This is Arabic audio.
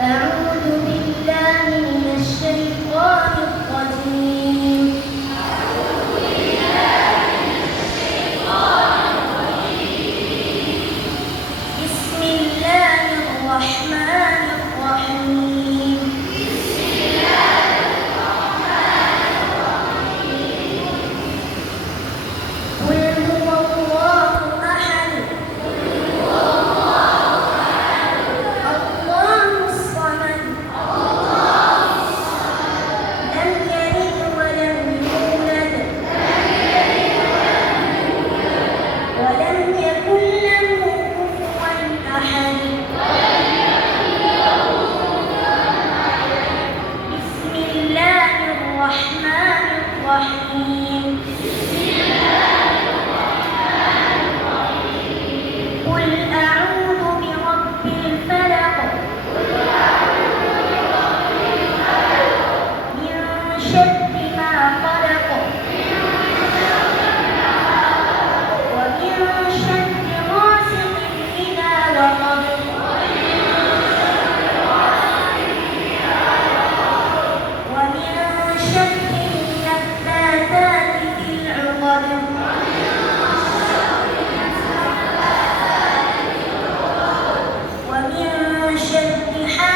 أعوذ بالله من الشيطان الرجيم. بسم الله الرحمن الرحيم. قل هو الله أحد الله الصمد لم يلد ولم يولد ولم يكن له كفوا أحد. بسم الله الرحمن الرحيم. قل أعوذ برب الفلق من شر ما خلق ومن شر غاسق إذا وقب ومن شر النفاثات في العقد ومن شر حاسد